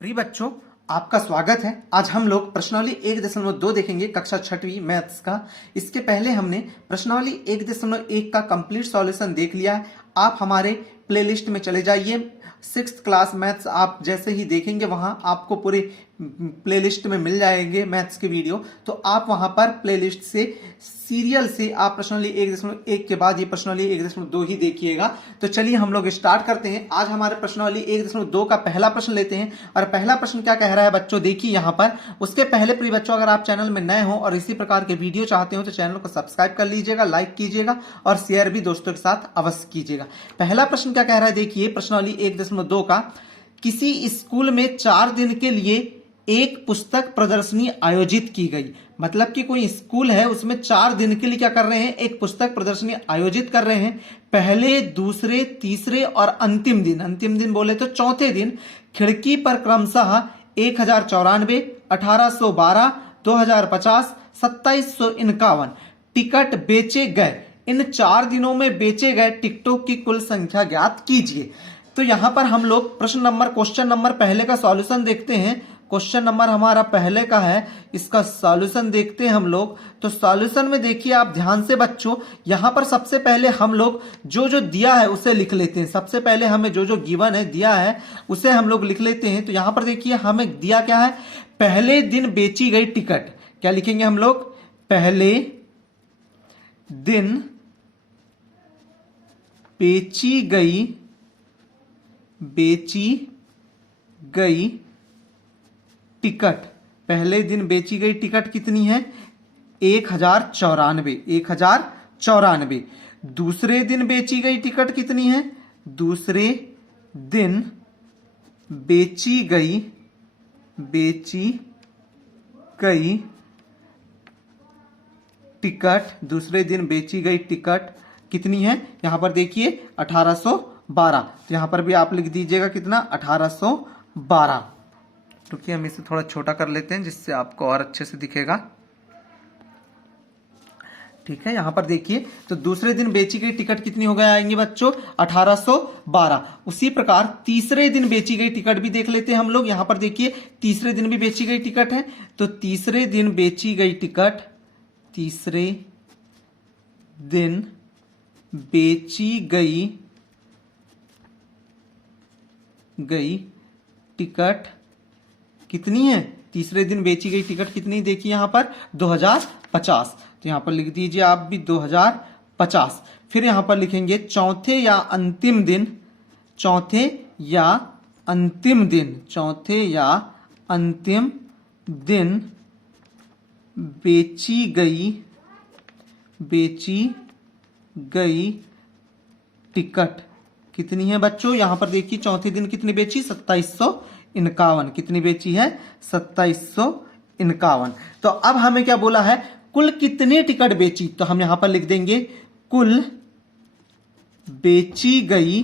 प्रिय बच्चों, आपका स्वागत है। आज हम लोग प्रश्नावली 1.2 देखेंगे, कक्षा 6वीं मैथ्स का। इसके पहले हमने प्रश्नावली 1.1 का कंप्लीट सॉल्यूशन देख लिया है। आप हमारे प्लेलिस्ट में चले जाइए। 6th क्लास मैथ्स आप जैसे ही देखेंगे वहां आपको पूरे प्लेलिस्ट में मिल जाएंगे मैथ्स के वीडियो। तो आप वहां पर प्लेलिस्ट से सीरियल से आप प्रश्नावली 1.1 के बाद ये प्रश्नावली 1.2 ही देखिएगा। तो चलिए हम लोग स्टार्ट करते हैं। आज हमारे प्रश्नावली 1.2 का पहला प्रश्न लेते हैं। और पहला प्रश्न क्या कह रहा है बच्चों, देखिए यहाँ पर। उसके पहले प्रिय बच्चों, अगर आप चैनल में नए हो और इसी प्रकार के वीडियो चाहते हो तो चैनल को सब्सक्राइब कर लीजिएगा, लाइक कीजिएगा और शेयर भी दोस्तों के साथ अवश्य कीजिएगा। पहला प्रश्न क्या कह रहा है, देखिए प्रश्नावली 1.2 का। किसी स्कूल में 4 दिन के लिए एक पुस्तक प्रदर्शनी आयोजित की गई। मतलब कि कोई स्कूल है, उसमें 4 दिन के लिए क्या कर रहे हैं, एक पुस्तक प्रदर्शनी आयोजित कर रहे हैं। पहले, दूसरे, तीसरे और अंतिम दिन बोले तो चौथे दिन खिड़की पर क्रमशः 1094, 1812, 2050, 2751 टिकट बेचे गए। इन 4 दिनों में बेचे गए टिकटों की कुल संख्या ज्ञात कीजिए। तो यहां पर हम लोग क्वेश्चन नंबर पहले का सॉल्यूशन देखते हैं। क्वेश्चन नंबर हमारा पहले का है, इसका सॉल्यूशन देखते हैं हम लोग। तो सॉल्यूशन में देखिए आप ध्यान से बच्चों, यहां पर सबसे पहले हम लोग जो दिया है उसे लिख लेते हैं। सबसे पहले हमें जो गिवन है, दिया है, उसे हम लोग लिख लेते हैं। तो यहां पर देखिए हमें दिया क्या है, पहले दिन बेची गई टिकट। क्या लिखेंगे हम लोग, पहले दिन बेची गई टिकट। पहले दिन बेची गई टिकट कितनी है, 1094। दूसरे दिन बेची गई टिकट कितनी है, दूसरे दिन बेची गई टिकट, दूसरे दिन बेची गई टिकट कितनी है, यहां पर देखिए 1812। तो यहां पर भी आप लिख दीजिएगा कितना, 1812। क्योंकि हम इसे थोड़ा छोटा कर लेते हैं जिससे आपको और अच्छे से दिखेगा। ठीक है, यहां पर देखिए तो दूसरे दिन बेची गई टिकट कितनी हो गए आएंगे बच्चों, 1812। उसी प्रकार तीसरे दिन बेची गई टिकट भी देख लेते हैं हम लोग। यहां पर देखिए तीसरे दिन भी बेची गई टिकट है। तो तीसरे दिन बेची गई टिकट, तीसरे दिन बेची गई टिकट कितनी है, तीसरे दिन बेची गई टिकट कितनी, देखिए यहां पर 2050। तो यहां पर लिख दीजिए आप भी 2050। फिर यहां पर लिखेंगे चौथे या अंतिम दिन बेची गई टिकट कितनी है बच्चों। यहां पर देखिए चौथे दिन कितनी बेची, 2751। कितनी बेची है, 2751। तो अब हमें क्या बोला है, कुल कितनी टिकट बेची। तो हम यहां पर लिख देंगे कुल बेची गई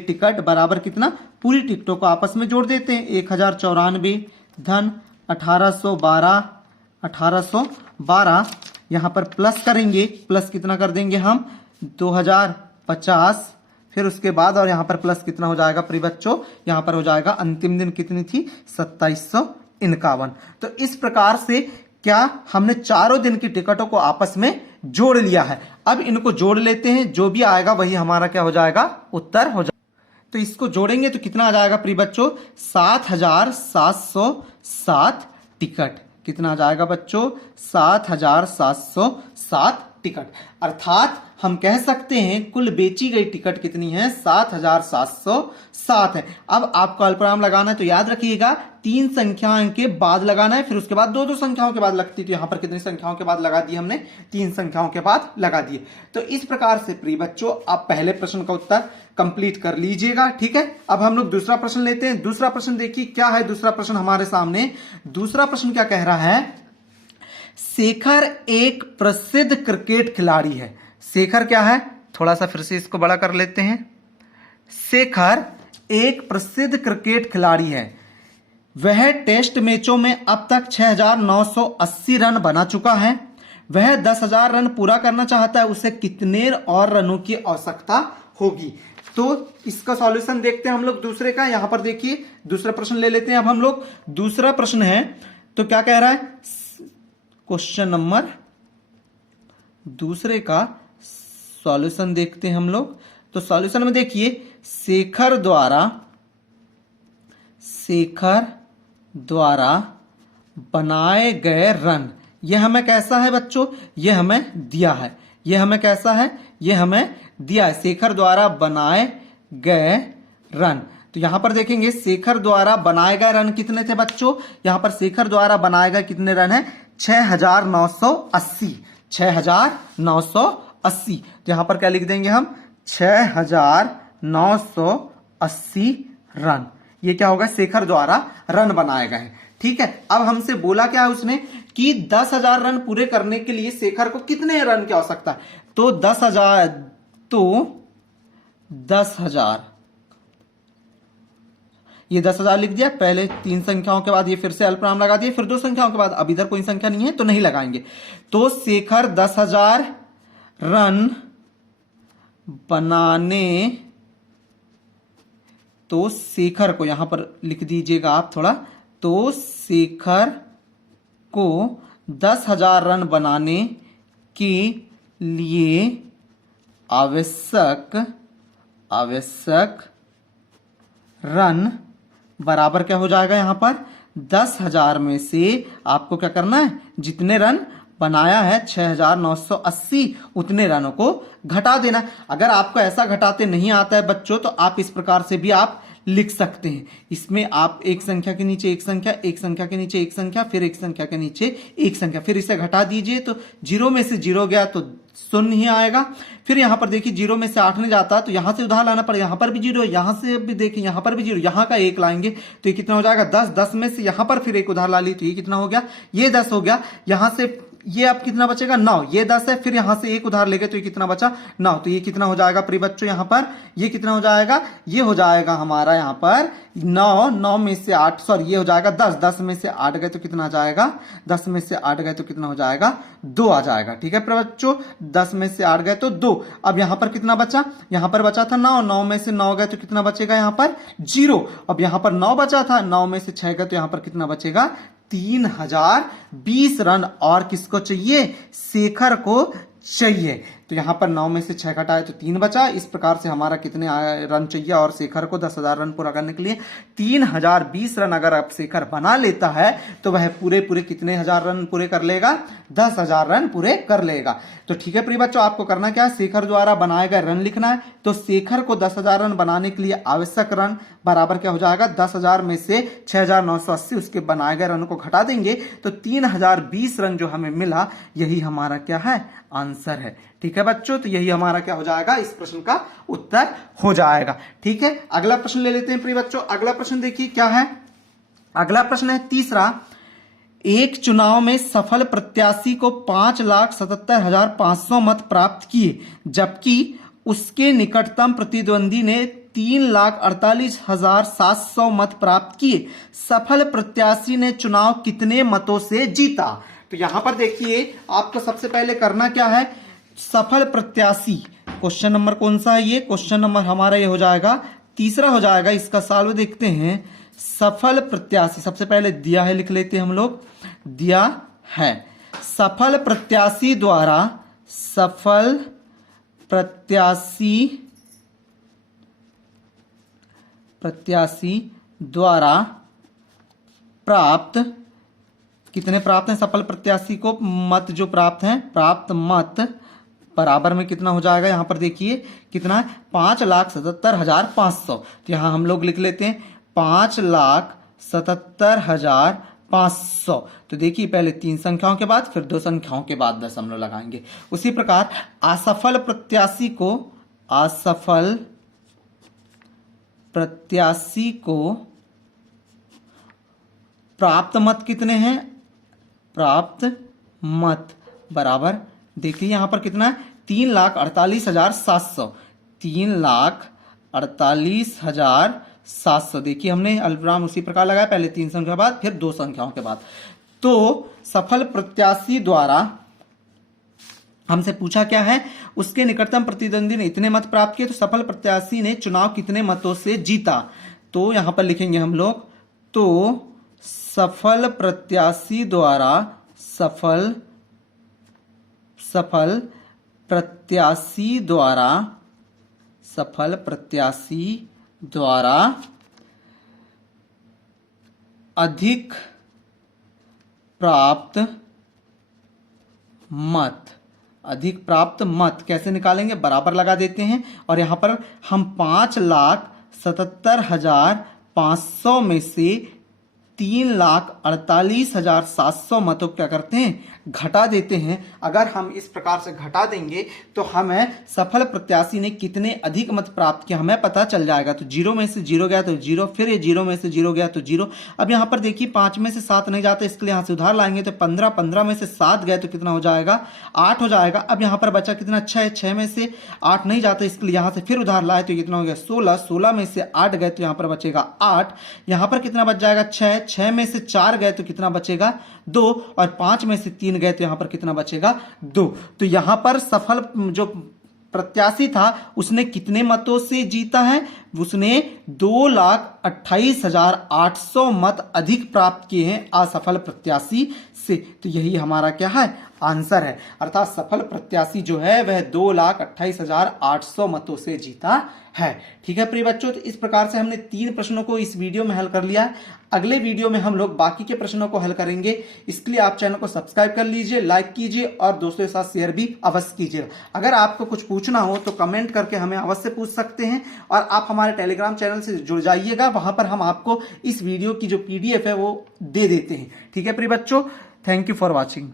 टिकट बराबर कितना, पूरी टिकटों को आपस में जोड़ देते हैं। 1094 धन 1812 यहां पर प्लस करेंगे, प्लस कितना कर देंगे हम, 2050। फिर उसके बाद और यहां पर प्लस कितना हो जाएगा प्रिय बच्चों, यहां पर हो जाएगा अंतिम दिन कितनी थी, 2751। तो इस प्रकार से क्या हमने चारों दिन की टिकटों को आपस में जोड़ लिया है। अब इनको जोड़ लेते हैं, जो भी आएगा वही हमारा क्या हो जाएगा, उत्तर हो जाएगा। तो इसको जोड़ेंगे तो कितना आ जाएगा प्रिय बच्चों, 7707 टिकट। कितना आ जाएगा बच्चों, 7707 टिकट। अर्थात हम कह सकते हैं कुल बेची गई टिकट कितनी है, 7707 है। अब आपको अल्पविराम लगाना है तो याद रखिएगा 3 संख्याओं के बाद लगाना है, फिर उसके बाद 2 संख्याओं के बाद लगती। तो यहां पर कितनी संख्याओं के बाद लगा दी हमने, 3 संख्याओं के बाद लगा दिए। तो इस प्रकार से प्रिय बच्चों आप पहले प्रश्न का उत्तर कंप्लीट कर लीजिएगा। ठीक है, अब हम लोग दूसरा प्रश्न लेते हैं। दूसरा प्रश्न देखिए क्या है, दूसरा प्रश्न हमारे सामने। दूसरा प्रश्न क्या कह रहा है, शेखर एक प्रसिद्ध क्रिकेट खिलाड़ी है। शेखर क्या है, थोड़ा सा फिर से इसको बड़ा कर लेते हैं। शेखर एक प्रसिद्ध क्रिकेट खिलाड़ी है। वह टेस्ट मैचों में अब तक 6980 रन बना चुका है। वह 10,000 रन पूरा करना चाहता है, उसे कितने और रनों की आवश्यकता होगी। तो इसका सॉल्यूशन देखते हैं हम लोग दूसरे का। यहां पर देखिए दूसरा प्रश्न ले लेते हैं अब हम लोग। दूसरा प्रश्न है तो क्या कह रहा है, क्वेश्चन नंबर दूसरे का सॉल्यूशन देखते हैं हम लोग। तो सॉल्यूशन में देखिए शेखर द्वारा बनाए गए रन, यह हमें कैसा है बच्चों, यह हमें दिया है, यह हमें कैसा है, यह हमें दिया है, शेखर द्वारा बनाए गए रन। तो यहां पर देखेंगे शेखर द्वारा बनाए गए रन कितने थे बच्चों, यहां पर शेखर द्वारा बनाए गए कितने रन है, 6,980, 6,980। तो यहां पर क्या लिख देंगे हम, 6,980 रन। ये क्या होगा, शेखर द्वारा रन बनाए गए हैं। ठीक है, अब हमसे बोला क्या है उसने कि 10,000 रन पूरे करने के लिए शेखर को कितने रन की आवश्यकता है। तो 10,000 ये 10,000 लिख दिया, पहले 3 संख्याओं के बाद ये फिर से अल्पविराम लगा दिए, फिर 2 संख्याओं के बाद, अब इधर कोई संख्या नहीं है तो नहीं लगाएंगे। तो शेखर 10,000 रन बनाने, तो शेखर को यहां पर लिख दीजिएगा आप थोड़ा, तो शेखर को 10,000 रन बनाने के लिए आवश्यक रन बराबर क्या हो जाएगा, यहां पर 10,000 में से आपको क्या करना है, जितने रन बनाया है 6,980 उतने रनों को घटा देना। अगर आपको ऐसा घटाते नहीं आता है बच्चों तो आप इस प्रकार से भी आप लिख सकते हैं। इसमें आप एक संख्या के नीचे एक संख्या, एक संख्या के नीचे एक संख्या, फिर एक संख्या के नीचे एक संख्या, फिर इसे घटा दीजिए तो 0 में से 0 गया तो 0 ही आएगा। फिर यहां पर देखिए 0 में से 8 ने जाता है तो यहां से उधार लाना पड़ेगा, यहां पर भी 0, यहां से भी देखिए यहां पर भी 0, यहां का 1 लाएंगे तो ये कितना हो जाएगा 10, 10 में से यहां पर फिर एक उधार ला ली तो ये कितना हो गया, ये 10 हो गया। यहां से ये अब कितना बचेगा 9, ये 10 है, फिर यहां से एक उधार लेंगे तो ये कितना बचा 9, तो ये कितना हो जाएगा प्रिय बच्चों, यहां पर ये कितना हो जाएगा, ये हो जाएगा हमारा यहां पर 9, 9 में से 8, सॉरी ये हो जाएगा 10, 10 में से 8 गए तो कितना आ जाएगा, 10 में से 8 गए तो कितना हो जाएगा 2 आ जाएगा। ठीक है प्रिय बच्चों, 10 में से 8 गए तो 2। अब यहां पर कितना बचा, यहां पर बचा था 9, 9 में से 9 गए तो कितना बचेगा यहां पर 0। अब यहां पर 9 बचा था, 9 में से 6 गए तो यहां पर कितना बचेगा 3,020 रन। और किसको चाहिए, शेखर को चाहिए। तो यहां पर 9 में से 6 घटाए तो 3 बचा। इस प्रकार से हमारा कितने रन चाहिए, और शेखर को 10,000 रन पूरा करने के लिए 3,020 रन अगर अब शेखर बना लेता है तो वह पूरे कितने हजार रन पूरे कर लेगा, 10,000 रन पूरे कर लेगा। तो ठीक है प्रिय बच्चों, आपको करना क्या है, शेखर द्वारा बनाए गए रन लिखना है। तो शेखर को 10,000 रन बनाने के लिए आवश्यक रन बराबर क्या हो जाएगा, 10,000 में से 6,980 उसके बनाए गए रन को घटा देंगे तो 3,020 रन जो हमें मिला यही हमारा क्या है, आंसर है। ठीक है बच्चों, तो यही हमारा क्या हो जाएगा, इस प्रश्न का उत्तर हो जाएगा। ठीक है, अगला प्रश्न ले लेते हैं प्रिय बच्चों। अगला प्रश्न देखिए क्या है, अगला प्रश्न है तीसरा, एक चुनाव में सफल प्रत्याशी को 5,77,500 मत प्राप्त किए, जबकि उसके निकटतम प्रतिद्वंदी ने 3,48,700 मत प्राप्त किए। सफल प्रत्याशी ने चुनाव कितने मतों से जीता। तो यहां पर देखिए आपको सबसे पहले करना क्या है, सफल प्रत्याशी, क्वेश्चन नंबर कौन सा है, ये क्वेश्चन नंबर हमारा ये हो जाएगा तीसरा हो जाएगा। इसका सॉल्व देखते हैं। सफल प्रत्याशी सबसे पहले दिया है, लिख लेते हैं हम लोग, दिया है सफल प्रत्याशी द्वारा प्राप्त, कितने प्राप्त हैं सफल प्रत्याशी को मत जो प्राप्त हैं, प्राप्त मत बराबर में कितना हो जाएगा, यहां पर देखिए कितना है 5,77,500। तो यहां हम लोग लिख लेते हैं 5,77,500। तो देखिए पहले 3 संख्याओं के बाद फिर 2 संख्याओं के बाद दशमलव लगाएंगे। उसी प्रकार असफल प्रत्याशी को प्राप्त मत कितने हैं, प्राप्त मत बराबर देखिए यहां पर कितना है 3,48,700, 3,48,700। देखिए हमने अल्पविराम उसी प्रकार लगाया, पहले 3 संख्या बाद फिर 2 संख्याओं के बाद। तो सफल प्रत्याशी द्वारा हमसे पूछा क्या है, उसके निकटतम प्रतिद्वंदी ने इतने मत प्राप्त किए तो सफल प्रत्याशी ने चुनाव कितने मतों से जीता। तो यहां पर लिखेंगे हम लोग, तो सफल प्रत्याशी द्वारा सफल प्रत्याशी द्वारा अधिक प्राप्त मत कैसे निकालेंगे, बराबर लगा देते हैं और यहां पर हम 5,77,500 में से 3,48,700 मतों क्या करते हैं, घटा देते हैं। अगर हम इस प्रकार से घटा देंगे तो हमें सफल प्रत्याशी ने कितने अधिक मत प्राप्त किए हमें पता चल जाएगा। तो 0 में से 0 गया तो 0, फिर ये 0 में से 0 गया तो 0। अब यहां पर देखिए 5 में से 7 नहीं जाता, इसके लिए यहां से उधार लाएंगे तो 15 में से 7 गए तो कितना हो जाएगा, 8 हो जाएगा। अब यहां पर बचा कितना, 6 में से 8 नहीं जाता, इसके लिए यहां से फिर उधार लाए तो कितना हो गया, 16 में से 8 गए तो यहां पर बचेगा 8। यहां पर कितना बच जाएगा, 6 में से 4 गए तो कितना बचेगा, 2 और 5 में से 3 गए तो यहां पर कितना बचेगा, 2। तो यहां पर सफल जो प्रत्याशी था उसने कितने मतों से जीता है, उसने 2,28,800 मत अधिक प्राप्त किए हैं असफल प्रत्याशी से। तो यही हमारा क्या है, आंसर है। अर्थात सफल प्रत्याशी जो है वह 2,28,800 मतों से जीता है। ठीक है प्रिय बच्चों, तो इस प्रकार से हमने 3 प्रश्नों को इस वीडियो में हल कर लिया है। अगले वीडियो में हम लोग बाकी के प्रश्नों को हल करेंगे। इसके लिए आप चैनल को सब्सक्राइब कर लीजिए, लाइक कीजिए और दोस्तों के साथ शेयर भी अवश्य कीजिए। अगर आपको कुछ पूछना हो तो कमेंट करके हमें अवश्य पूछ सकते हैं और आप हमारे टेलीग्राम चैनल से जुड़ जाइएगा, वहां पर हम आपको इस वीडियो की जो PDF है वो दे देते हैं। ठीक है प्रिय बच्चों, थैंक यू फॉर वॉचिंग।